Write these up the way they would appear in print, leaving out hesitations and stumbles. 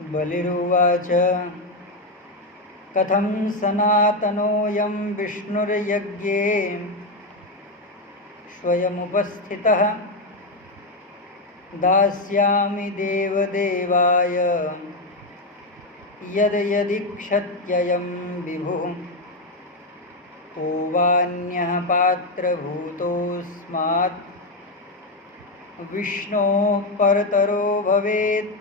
बलिरुवाच कथं सनातनोऽयं विष्णुर्यज्ञे स्वयमुपस्थितः दास्यामि देवदेवाय यदीक्षत्ययं विभुः को वान्यः पात्रभूतोऽस्मात् विष्णोः परतरो भवेत्।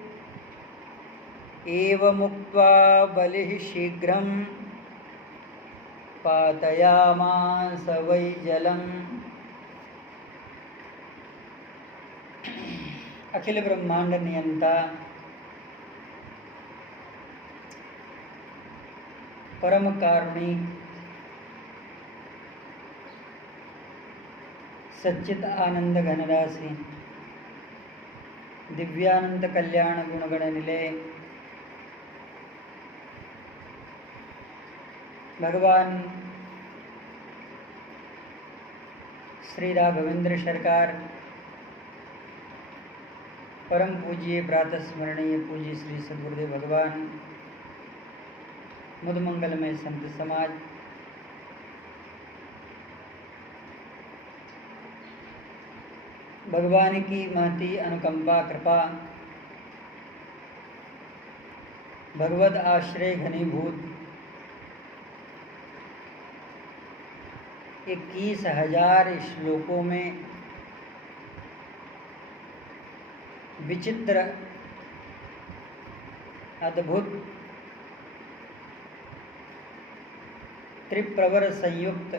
एवमुक्त्वा बलिः शीघ्रं पातयामास वै जलम्। अखिल ब्रह्मांड नियंता परम कारुणिक सच्चित आनंद घनराशि दिव्यानंद कल्याण गुणगण निलय भगवान श्री राघवेंद्र सरकार परम पूज्य प्रातः स्मरणीय पूज्य श्री सद्गुरुदेव भगवान मुद मंगलमय संत समाज, भगवान की महती अनुकंपा कृपा, भगवद आश्रय घनीभूत 21,000 श्लोकों में विचित्र अद्भुत त्रिप्रवर संयुक्त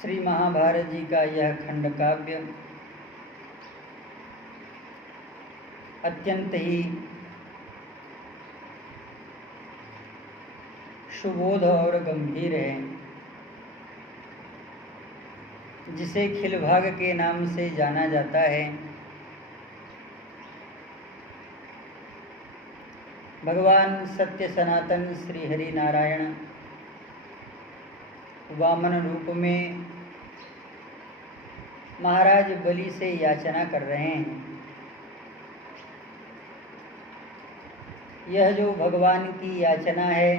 श्री महाभारत जी का यह खंड काव्य अत्यंत ही सुबोध और गंभीर है, जिसे खिलभाग के नाम से जाना जाता है। भगवान सत्य सनातन श्री हरि नारायण वामन रूप में महाराज बलि से याचना कर रहे हैं। यह जो भगवान की याचना है,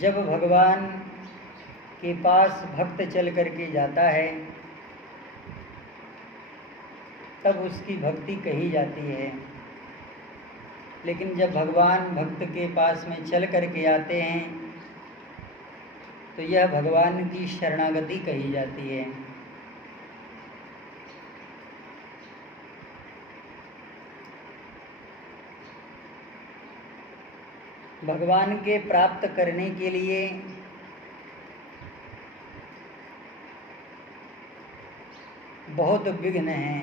जब भगवान के पास भक्त चल करके जाता है तब उसकी भक्ति कही जाती है, लेकिन जब भगवान भक्त के पास में चल करके आते हैं तो यह भगवान की शरणागति कही जाती है। भगवान के प्राप्त करने के लिए बहुत विघ्न हैं।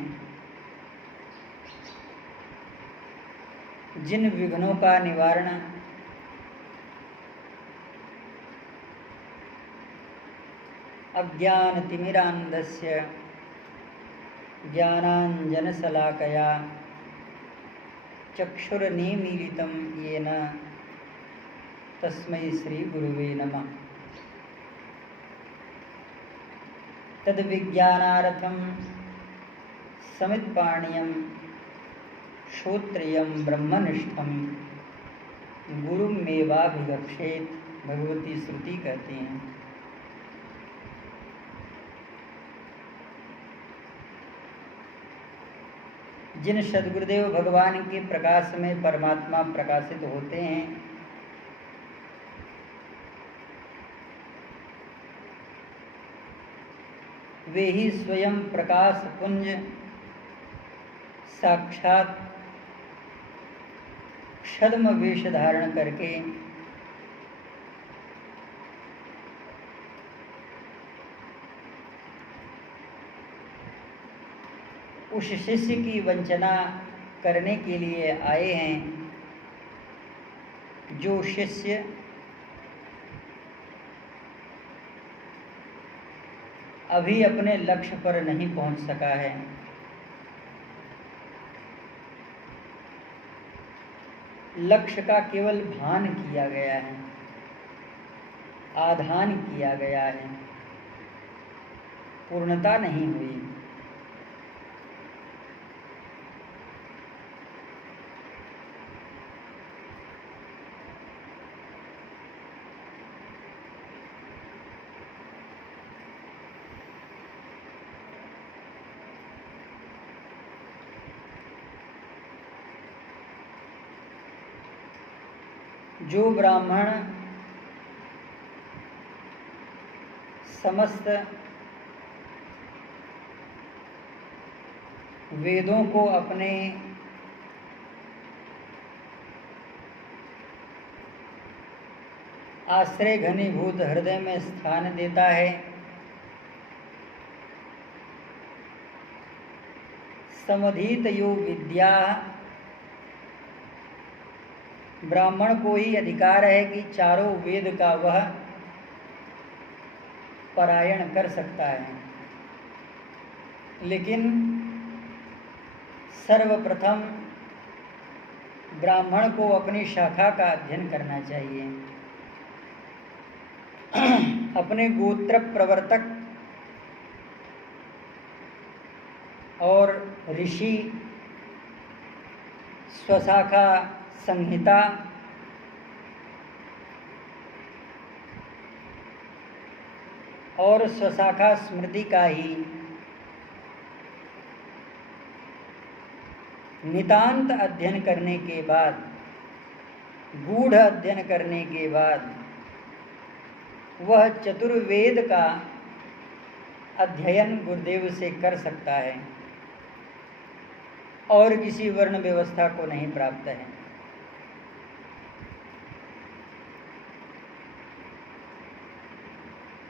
जिन विघ्नों का निवारण अज्ञान तिमिरांधस्य ज्ञानांजनशलाकया चक्षुर्निमीलितं येन तस्मै श्री गुरुवे नमः। तद्विज्ञानार्थं समित्पाणियं श्रोत्रियं ब्रह्मनिष्ठं गुरुमेवाभिगच्छेत्, भगवती श्रुति कहती हैं। जिन सद्गुरुदेव भगवान के प्रकाश में परमात्मा प्रकाशित होते हैं, वे ही स्वयं प्रकाश पुंज साक्षात छद्म वेश धारण करके उस शिष्य की वंचना करने के लिए आए हैं, जो शिष्य अभी अपने लक्ष्य पर नहीं पहुंच सका है। लक्ष्य का केवल भान किया गया है, आधान किया गया है, पूर्णता नहीं हुई। जो ब्राह्मण समस्त वेदों को अपने आश्रय घनीभूत हृदय में स्थान देता है, समधीत यो विद्या, ब्राह्मण को ही अधिकार है कि चारों वेद का वह पारायण कर सकता है। लेकिन सर्वप्रथम ब्राह्मण को अपनी शाखा का अध्ययन करना चाहिए। अपने गोत्र प्रवर्तक और ऋषि स्वशाखा संहिता और स्वशाखा स्मृति का ही नितांत अध्ययन करने के बाद, गूढ़ अध्ययन करने के बाद वह चतुर्वेद का अध्ययन गुरुदेव से कर सकता है और किसी वर्ण व्यवस्था को नहीं प्राप्त है।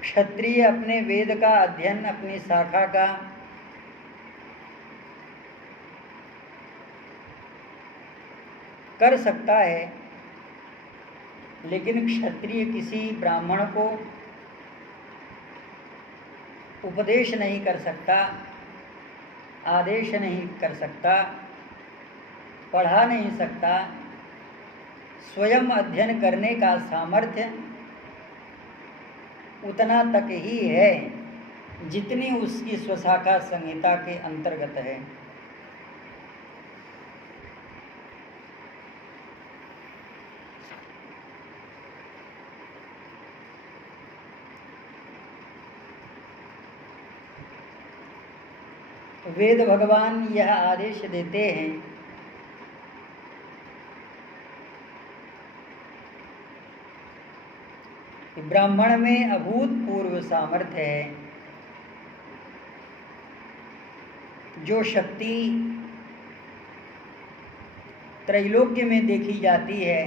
क्षत्रिय अपने वेद का अध्ययन अपनी शाखा का कर सकता है, लेकिन क्षत्रिय किसी ब्राह्मण को उपदेश नहीं कर सकता, आदेश नहीं कर सकता, पढ़ा नहीं सकता। स्वयं अध्ययन करने का सामर्थ्य उतना तक ही है जितनी उसकी स्वशाखा संहिता के अंतर्गत है। वेद भगवान यह आदेश देते हैं कि ब्राह्मण में अभूतपूर्व सामर्थ्य है। जो शक्ति त्रैलोक्य में देखी जाती है,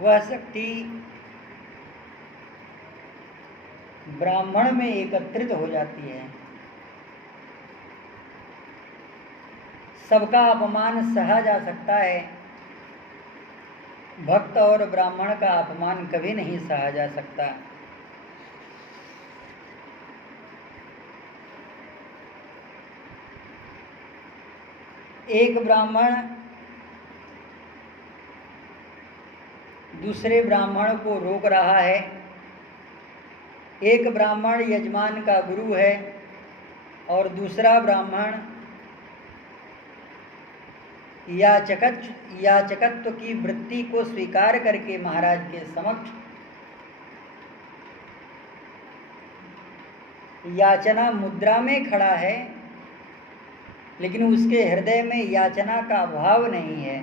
वह शक्ति ब्राह्मण में एकत्रित हो जाती है। सबका अपमान सहा जा सकता है, भक्त और ब्राह्मण का अपमान कभी नहीं सहा जा सकता। एक ब्राह्मण दूसरे ब्राह्मण को रोक रहा है, एक ब्राह्मण यजमान का गुरु है और दूसरा ब्राह्मण याचकत्व की वृत्ति को स्वीकार करके महाराज के समक्ष याचना मुद्रा में खड़ा है, लेकिन उसके हृदय में याचना का भाव नहीं है।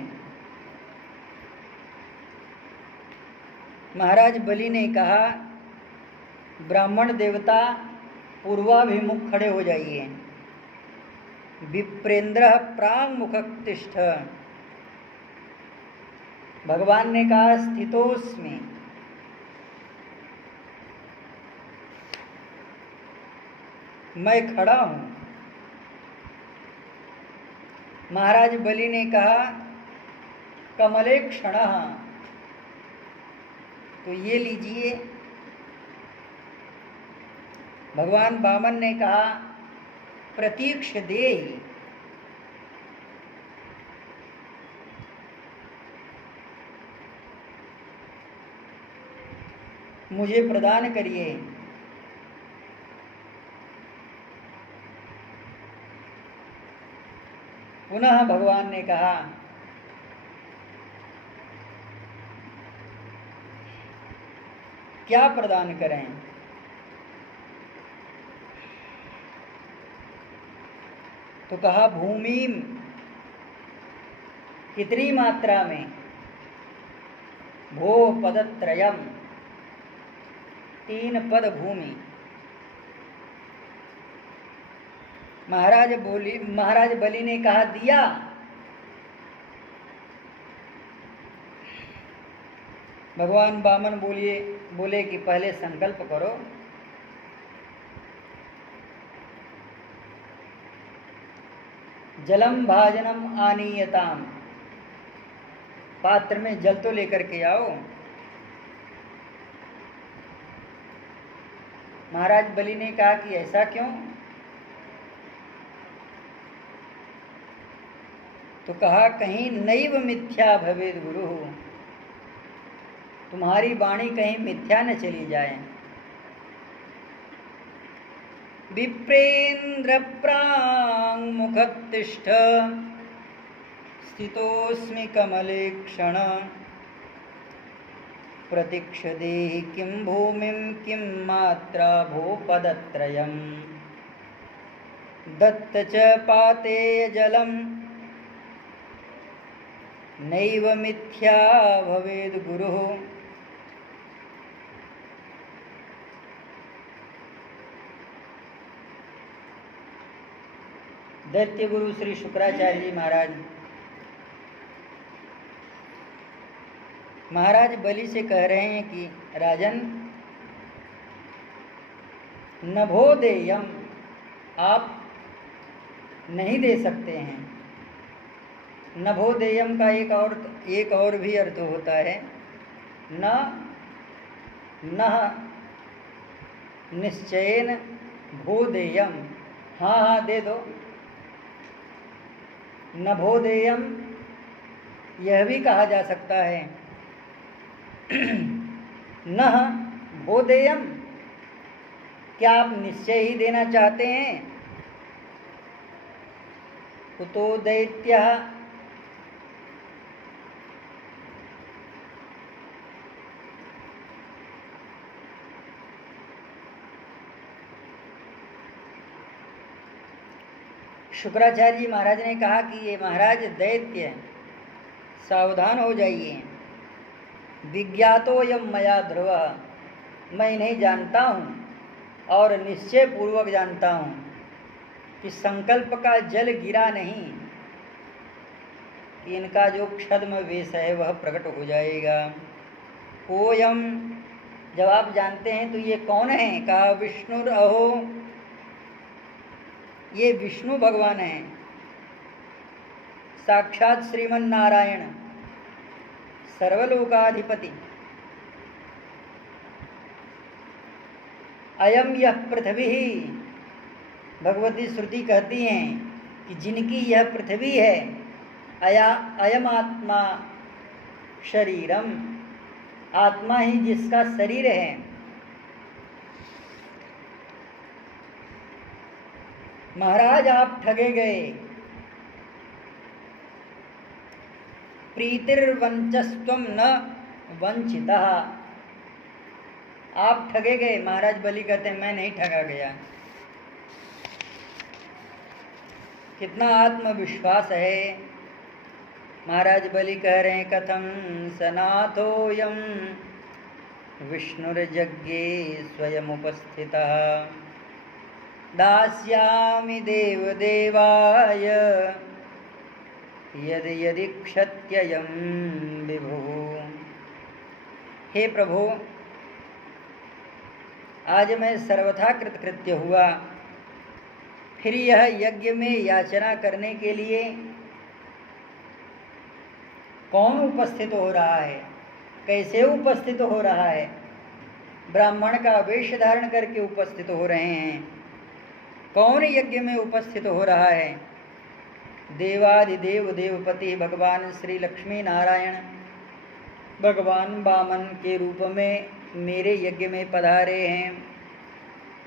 महाराज बलि ने कहा, ब्राह्मण देवता पूर्वाभिमुख खड़े हो जाइए। विप्रेंद्र प्रांगमुख तिष्ठ। भगवान ने कहा, स्थितोस्मि। मैं खड़ा हूं। महाराज बलि ने कहा, कमले क्षणः। तो ये लीजिए। भगवान वामन ने कहा, प्रतीक्ष देहि। मुझे प्रदान करिए। पुनः भगवान ने कहा, क्या प्रदान करें? तो कहा, भूमि। कितनी मात्रा में? भो पदत्रयम, 3 पद भूमि। महाराज बलि ने कहा, दिया। भगवान वामन बोले कि पहले संकल्प करो। जलम भाजनम आनीयताम, पात्र में जल तो लेकर के आओ। महाराज बलि ने कहा कि ऐसा क्यों? तो कहा, कहीं नैव मिथ्या भवेद गुरु, तुम्हारी वाणी कहीं मिथ्या न चली जाए। विप्रेन्द्र प्रांग मुखत्तिष्ठ, स्थितोऽस्मि कमले क्षण, प्रतीक्ष देहि किं भूमिं किं मात्रा भो पदत्रयम्, दत्त च पातेय जलम्, नैव मिथ्या भवेद गुरुः। दैत्य गुरु श्री शुक्राचार्य जी महाराज बलि से कह रहे हैं कि राजन, नभोदेयम, आप नहीं दे सकते हैं। नभोदेयम का एक और भी अर्थ होता है, न निश्चयेन भोदेयम, हाँ दे दो। नभोदेयम यह भी कहा जा सकता है, न भोदेयम, क्या आप निश्चय ही देना चाहते हैं? कुतो दैत्यः शुक्राचार्य जी महाराज ने कहा कि ये महाराज दैत्य, सावधान हो जाइए। विज्ञातो यम मया ध्रुव, मैं इन्हें जानता हूँ और निश्चय पूर्वक जानता हूँ कि संकल्प का जल गिरा नहीं कि इनका जो क्षद्म वेश है वह प्रकट हो जाएगा। कोयम, जब आप जानते हैं तो ये कौन है? कहा, विष्णु अहो, ये विष्णु भगवान हैं, साक्षात श्रीमन नारायण, सर्वलोकाधिपति। अयम यह पृथ्वी, भगवती श्रुति कहती हैं कि जिनकी यह पृथ्वी है, अयम आत्मा शरीरम, आत्मा ही जिसका शरीर है। महाराज आप ठगे गए। प्रीतिर्वंचस्त्वं न वंचितः, आप ठगे गए। महाराज बलि कहते हैं, मैं नहीं ठगा गया। कितना आत्मविश्वास है। महाराज बलि कह रहे हैं, कथम सनाथोयम विष्णुर्यज्ञे स्वयं उपस्थितः, दास्यामि देवदेवाय यदि यदि क्षत्ययं विभुः। हे प्रभु, आज मैं सर्वथा कृतकृत्य हुआ, फिर यह यज्ञ में याचना करने के लिए कौन उपस्थित हो रहा है? कैसे उपस्थित हो रहा है? ब्राह्मण का वेश धारण करके उपस्थित हो रहे हैं। कौन यज्ञ में उपस्थित हो रहा है? देवादिदेव देवपति भगवान श्री लक्ष्मी नारायण भगवान वामन के रूप में मेरे यज्ञ में पधारे हैं।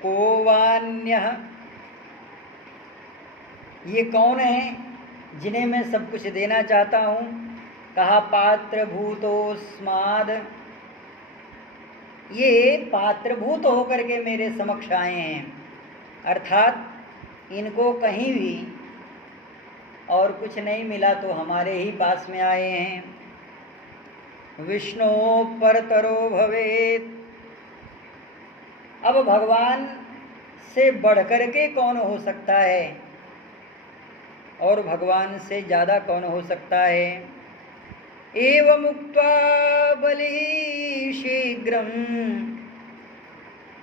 कोवान्यः, ये कौन है जिन्हें मैं सब कुछ देना चाहता हूँ? कहा पात्रभूतोस्माद, ये पात्रभूत होकर के मेरे समक्ष आए हैं, अर्थात इनको कहीं भी और कुछ नहीं मिला तो हमारे ही पास में आए हैं। विष्णु परतरो भवेत, अब भगवान से बढ़कर के कौन हो सकता है और भगवान से ज़्यादा कौन हो सकता है। एवं उक्त्वा बलिः शीघ्रं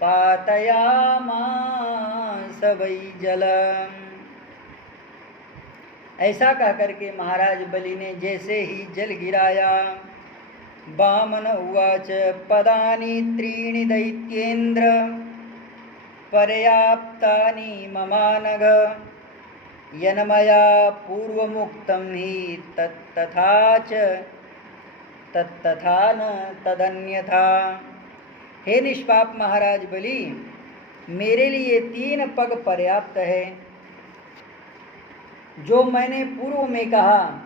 पातयामास वै जलम्, ऐसा कह करके महाराज बलि ने जैसे ही जल गिराया, वामन उवाच पदानि त्रीणि दैत्येन्द्र पर्याप्तानि ममानघ, यन्मया पूर्वमुक्तं हि तत्तथा च तत्तथा न तदन्यथा। हे निष्पाप महाराज बलि, मेरे लिए 3 पग पर्याप्त है। जो मैंने पूर्व में कहा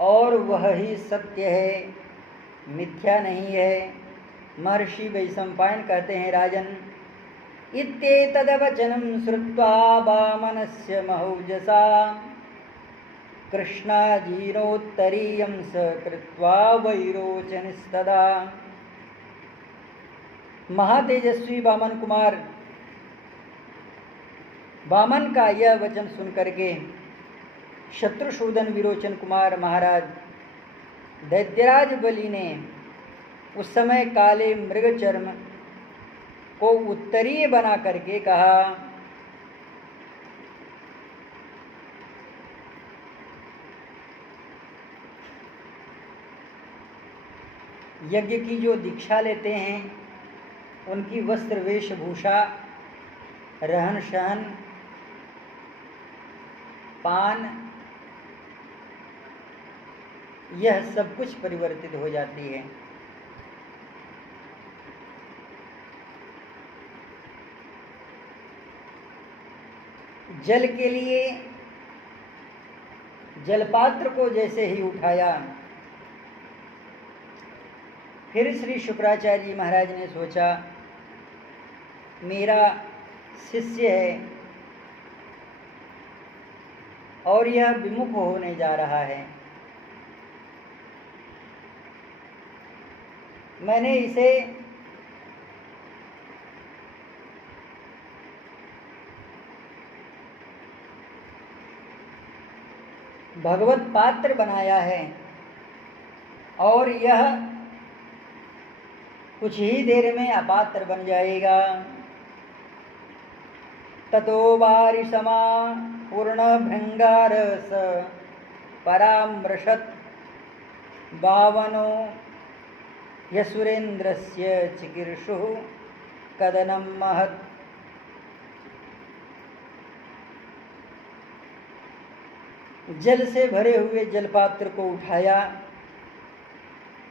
और वह ही सत्य है, मिथ्या नहीं है। महर्षि वैशंपायन कहते हैं, राजन, इत्येतद्वचनं श्रुत्वा वामनस्य महौजसा कृष्णाजीनोत्तरीयं स कृत्वा वैरोचनस्तदा। महातेजस्वी वामन कुमार वामन का यह वचन सुन करके शत्रुसूदन विरोचन कुमार महाराज दैत्यराज बलि ने उस समय काले मृगचर्म को उत्तरीय बना करके कहा, यज्ञ की जो दीक्षा लेते हैं उनकी वस्त्र वेशभूषा, रहन सहन, पान, यह सब कुछ परिवर्तित हो जाती है। जल के लिए जलपात्र को जैसे ही उठाया, फिर श्री शुक्राचार्य जी महाराज ने सोचा, मेरा शिष्य है और यह विमुख होने जा रहा है, मैंने इसे भगवत पात्र बनाया है और यह कुछ ही देर में अपात्र बन जाएगा। ततो वारिसमा पूर्ण भृंगारस परामृशत बावनो यसुरेन्द्रस्य चिकीर्षुः कदनं महत्। जल से भरे हुए जलपात्र को उठाया।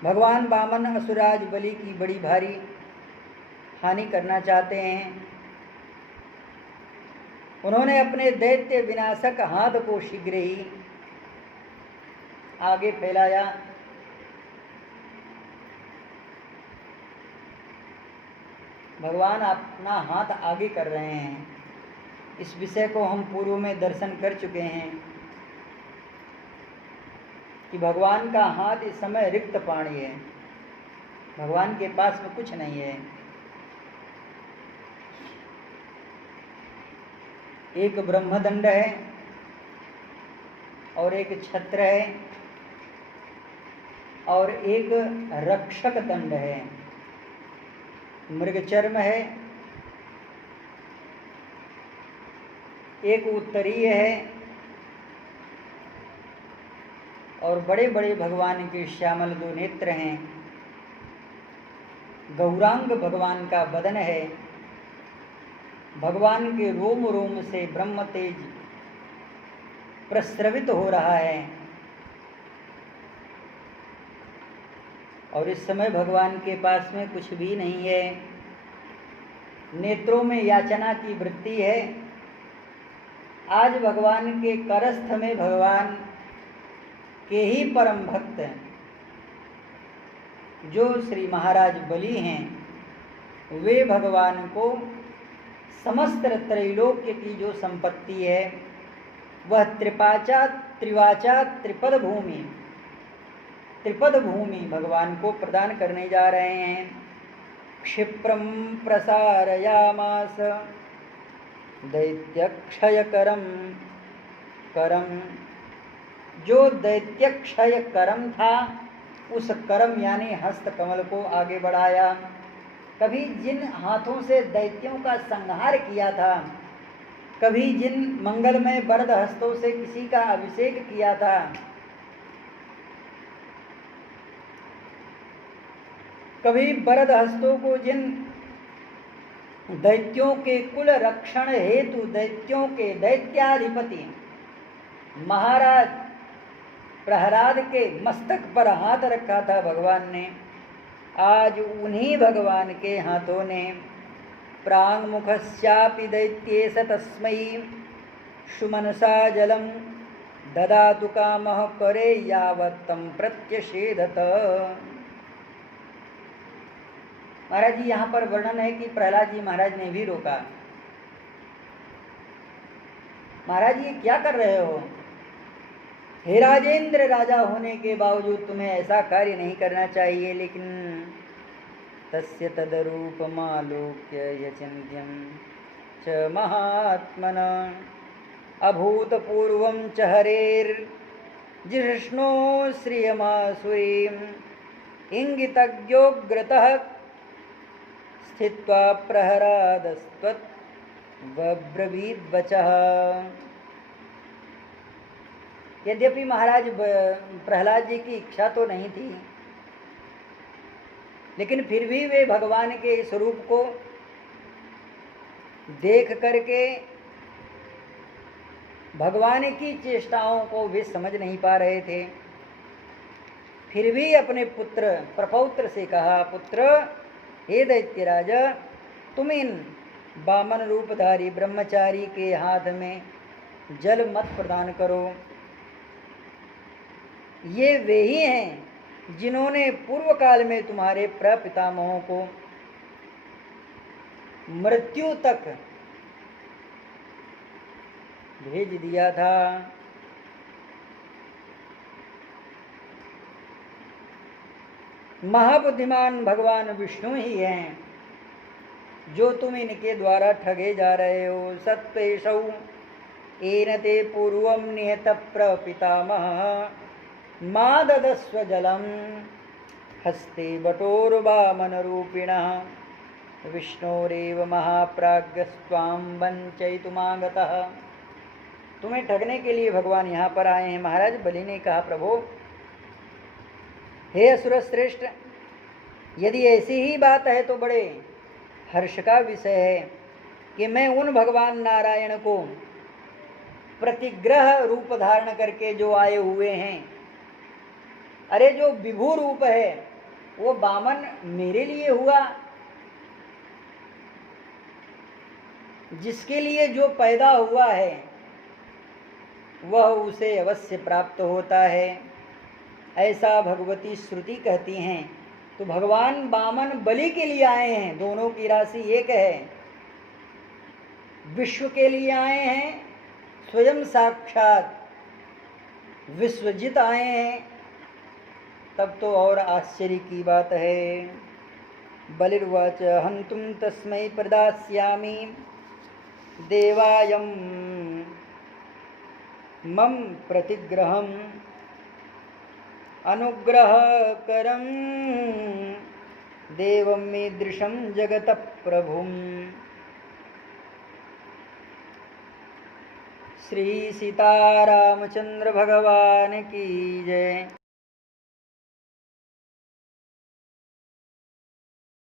भगवान वामन असुराज बलि की बड़ी भारी हानि करना चाहते हैं। उन्होंने अपने दैत्य विनाशक हाथ को शीघ्र ही आगे फैलाया। भगवान अपना हाथ आगे कर रहे हैं। इस विषय को हम पूर्व में दर्शन कर चुके हैं कि भगवान का हाथ इस समय रिक्त पाणी है, भगवान के पास में कुछ नहीं है। एक ब्रह्मदंड है और एक छत्र है और एक रक्षक दंड है, मृगचर्म है, एक उत्तरीय है और बड़े बड़े भगवान के श्यामल 2 नेत्र हैं। गौरांग भगवान का बदन है। भगवान के रोम रोम से ब्रह्म तेज प्रस्रवित हो रहा है और इस समय भगवान के पास में कुछ भी नहीं है, नेत्रों में याचना की वृत्ति है। आज भगवान के करस्थ में भगवान के ही परम भक्त हैं, जो श्री महाराज बलि हैं, वे भगवान को समस्त त्रैलोक्य की जो संपत्ति है वह त्रिवाचा त्रिपद भूमि भगवान को प्रदान करने जा रहे हैं। क्षिप्रम प्रसारयामास दैत्यक्षयकरम करम, जो दैत्यक्षय करम था उस करम यानी हस्त कमल को आगे बढ़ाया। कभी जिन हाथों से दैत्यों का संहार किया था, कभी जिन मंगलमय वरद हस्तों से किसी का अभिषेक किया था, कभी वरद हस्तों को जिन दैत्यों के कुल रक्षण हेतु दैत्यों के दैत्याधिपति महाराज प्रहलाद के मस्तक पर हाथ रखा था भगवान ने, आज उन्हीं भगवान के हाथों ने प्राङ्मुखस्यापि दैत्येश तस्मै सुमनसा जलम ददातु कामः करे यावत् तं प्रत्यषेधत। महाराज जी यहाँ पर वर्णन है कि प्रहलाद जी महाराज ने भी रोका, महाराज ये क्या कर रहे हो, हे राजेंद्र, राजा होने के बावजूद तुम्हें ऐसा कार्य नहीं करना चाहिए। लेकिन तस्य तदरूपमालोक्य यचिन्त्यं च महात्मना अभूतपूर्वं च हरेर्जिष्णो श्रियमासुरीम् इंगितज्ञोग्रतः स्थित्वा प्रहरादस्त्वत् वब्रवीद्वचः। यद्यपि महाराज प्रहलाद जी की इच्छा तो नहीं थी, लेकिन फिर भी वे भगवान के स्वरूप को देख करके भगवान की चेष्टाओं को वे समझ नहीं पा रहे थे। फिर भी अपने पुत्र प्रपौत्र से कहा, पुत्र हे दैत्यराज, तुम इन वामन रूपधारी ब्रह्मचारी के हाथ में जल मत प्रदान करो। ये वे ही हैं जिन्होंने पूर्व काल में तुम्हारे प्रपितामहों को मृत्यु तक भेज दिया था। महाबुद्धिमान भगवान विष्णु ही हैं जो तुम इनके द्वारा ठगे जा रहे हो। सत्वेशौ एन ते पूर्वं निहत प्रपितामहः मा ददस्व जलम हस्ते बटोर्वामनरूपिणः विष्णोरेव महाप्राज्ञस्त्वां वञ्चयितुमागतः। तुम्हें ठगने के लिए भगवान यहाँ पर आए हैं। महाराज बलि ने कहा, प्रभु हे असुर श्रेष्ठ, यदि ऐसी ही बात है तो बड़े हर्ष का विषय है कि मैं उन भगवान नारायण को प्रतिग्रह रूप धारण करके जो आए हुए हैं, अरे जो विभू रूप है वो वामन मेरे लिए हुआ, जिसके लिए जो पैदा हुआ है वह उसे अवश्य प्राप्त होता है, ऐसा भगवती श्रुति कहती हैं। तो भगवान वामन बलि के लिए आए हैं, दोनों की राशि एक है। विश्व के लिए आए हैं, स्वयं साक्षात विश्वजित आए हैं, तब तो और आश्चर्य की बात है। बलिर्वाच हन्तुं तस्मै प्रदास्यामि देवायं मम प्रतिग्रहम् अनुग्रहकरं देवं मीदृशं जगतः प्रभुम्। श्री सीतारामचंद्र भगवान की जय।